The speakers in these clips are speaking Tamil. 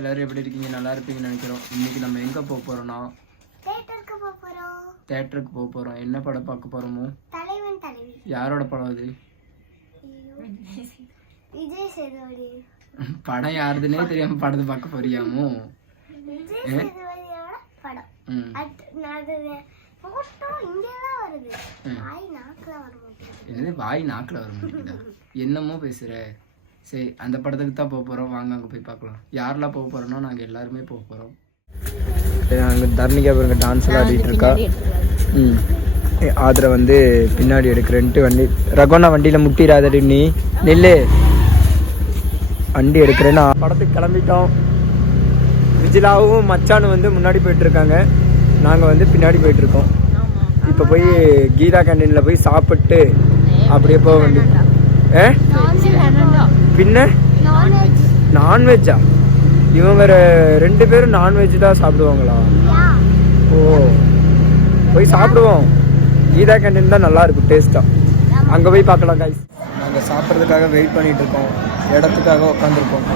எல்லாரும் எப்படி இருக்கீங்க? நல்லா இருப்பீங்கன்னு நினைக்கிறோம். இன்னைக்கு நம்ம எங்க போக போறோம்னா தியேட்டருக்கு போக போறோம். என்ன படம் பார்க்க போறோமோ? தலைவன் தலைவி. யாரோட படம் அது? விஜய் சேதுபதி. படம் யாருதுன்னே தெரியாம படத்தை பார்க்க போறியாமோ? விஜய் சேதுபதியோட படம். போட்டோ இங்கதான் வருது. வாய் நாக்குல வர மாட்டேங்குது. என்னது வாய் நாக்குல வர மாட்டேங்குதா? என்னமோ பேசுற. சரி, அந்த படத்துக்கு தான் போக போகிறோம். வாங்க அங்கே போய் பார்க்கலாம். யாரெல்லாம் போக போகிறோன்னா நாங்கள் எல்லாருமே போக போகிறோம். அங்கே தர்ணிகா பாருங்க டான்ஸ் எல்லாம் ஆடிட்டு இருக்கா. ஆதரை வந்து பின்னாடி எடுக்கிறேன்ட்டு வண்டி ரகோனா வண்டியில் முட்டிடாதடி நீ நெல்லு வண்டி எடுக்கிறேன்னா படத்துக்கு கிளம்பிட்டோம். விஜிலாவும் மச்சானும் வந்து முன்னாடி போயிட்டுருக்காங்க, நாங்கள் வந்து பின்னாடி போயிட்டுருக்கோம். இப்போ போய் கீதா கேண்டீனில் போய் சாப்பிட்டு அப்படியே போக வேண்டியது. பின்ன நான்வெஜ்ஜா? இவங்க 2 பேரும் நான்வெஜ் தான் சாப்பிடுவாங்களா? ஓ, போய் சாப்பிடுவோம். கீதா கேண்டீன் தான் நல்லா இருக்கும் டேஸ்ட்டாக. அங்கே போய் பார்க்கலாம் கைஸ். நாங்கள் சாப்பிட்றதுக்காக வெயிட் பண்ணிட்டு இருக்கோம். இடத்துக்காக உட்காந்துருக்கோம்.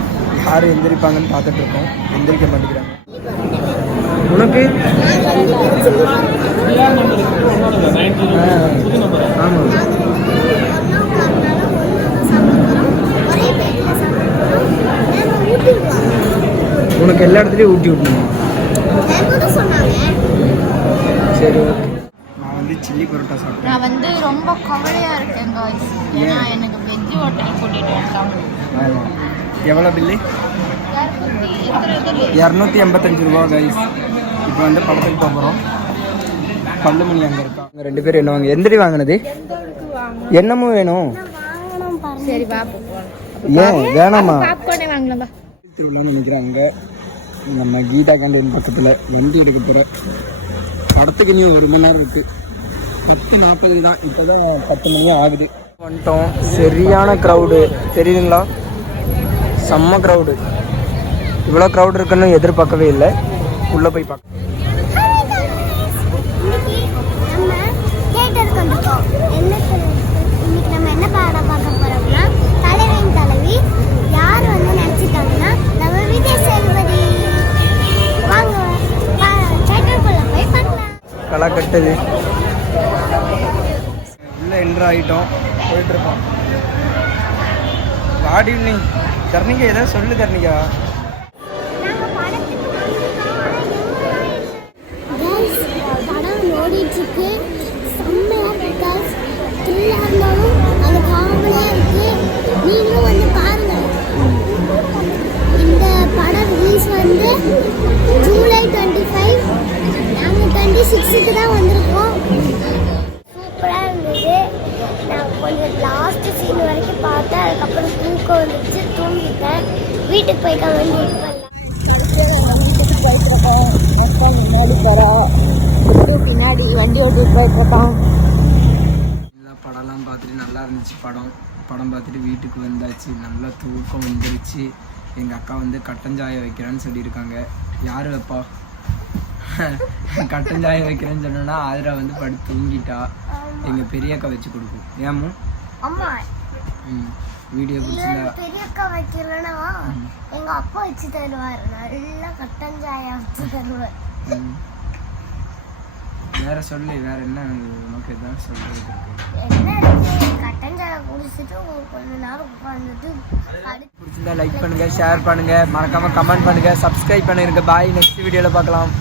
யார் எந்திரிப்பாங்கன்னு பார்த்துட்டு இருக்கோம். எந்திரிக்க மாட்டேங்கிறாங்க. உனக்கு ஆமாம், உனக்கு எல்லா இடத்துலையும் ஊட்டி விட்டணும். சரி, ஓகே. நான் வந்து சில்லி பரோட்டா சாப்பிட்டேன். நான் வந்து ரொம்ப கவலையா இருக்கேன் गाइस. ஏன்னா எனக்கு வெஜ் ஹோட்டல் கூட்டிட்டு வந்தாங்க. ஆமாம். எவ்வளோ பில்லு? 285 ரூபா गाइस. இப்போ வந்து படத்துக்கு போகிறோம். பல்லுமணி அங்கே இருக்கா. 2 பேரும் என்ன வாங்க? எந்திரி வாங்கினது என்னமோ வேணும். சரி பாப்போம். ஏன் வேணாமா? பாப்கார்னே வாங்கலாம். திருவிழான்னு நினைக்கிறேன். அங்கே நம்ம கீதா கேண்டீன் பக்கத்தில் வண்டி எடுக்க போகிற படத்துக்கு இன்னும் 1 மணி நேரம் இருக்குது. 10:40 தான். இப்போ தான் 10 மணி ஆகுது. வந்துட்டோம். சரியான க்ரௌடு தெரியுதுங்களா? செம்ம க்ரௌடு. இவ்வளோ க்ரௌடு இருக்குன்னு எதிர்பார்க்கவே இல்லை. உள்ளே போய் பார்க்க களை கட்டுது. உள்ள என்ட்ரு ஆகிட்டோம். போயிட்டுருக்கோம். வாடி நீ தர்ணிகா ஏதாவது சொல்லு. தர்ணிகா படம் ஓடிட்டுருக்கு. செம்மையாக பிகாஸ் த்ரில்லாக இருந்தாலும் அது காமெடியாக இருக்குது. நீங்களும் வந்து பாருங்கள். இந்த படம் ரிலீஸ் வந்து ஜூலை 25. நாங்கள் 26க்கு தான் வந்திருக்கோம். சூப்பராக இருந்தது. நான் கொஞ்சம் லாஸ்ட்டு சீன் வரைக்கும் பார்த்தேன். அதுக்கப்புறம் தூக்கம் வந்துச்சு, தூங்கிட்டேன். வீட்டுக்கு போய்க்க வேண்டிய பின்னாடி வண்டி ஓட்டிட்டு போயிட்டுருக்கோம். நல்லா படம்லாம் பார்த்துட்டு நல்லா இருந்துச்சு. படம் பார்த்துட்டு வீட்டுக்கு வந்தாச்சு. நல்லா தூக்கம் வந்துருச்சு. எங்கள் அக்கா வந்து கட்டஞ்சாயம் வைக்கிறேன்னு சொல்லியிருக்காங்க. யார் வைப்பா? கட்டஞ்சாயம் வைக்கிறேன்னு சொன்னோன்னா ஆதிரா வந்து படுத்து தூங்கிட்டா. எங்கள் பெரிய அக்கா வச்சு கொடுக்கும். ஏமோ அம்மா வீடியோ பிடிச்சிருந்தா பெரிய அக்கா வைக்கலன்னா எங்க அப்பா வச்சு தருவார். நல்லா கட்டஞ்சாயம் வச்சு தருவார். வேற சொல்லு. வேற என்ன உனக்கு எதாவது சொல்றது இருக்கு? என்ன இருக்கு? கட்டஞ்சாயம் குடிச்சிட்டு கொஞ்ச நேரம் உட்காந்துட்டு பிடிச்சிருந்தா லைக் பண்ணுங்க, ஷேர் பண்ணுங்க, மறக்காம கமெண்ட் பண்ணுங்க, சப்ஸ்கிரைப் பண்ணிருங்க. பாய். நெக்ஸ்ட் வீடியோல பார்க்கலாம்.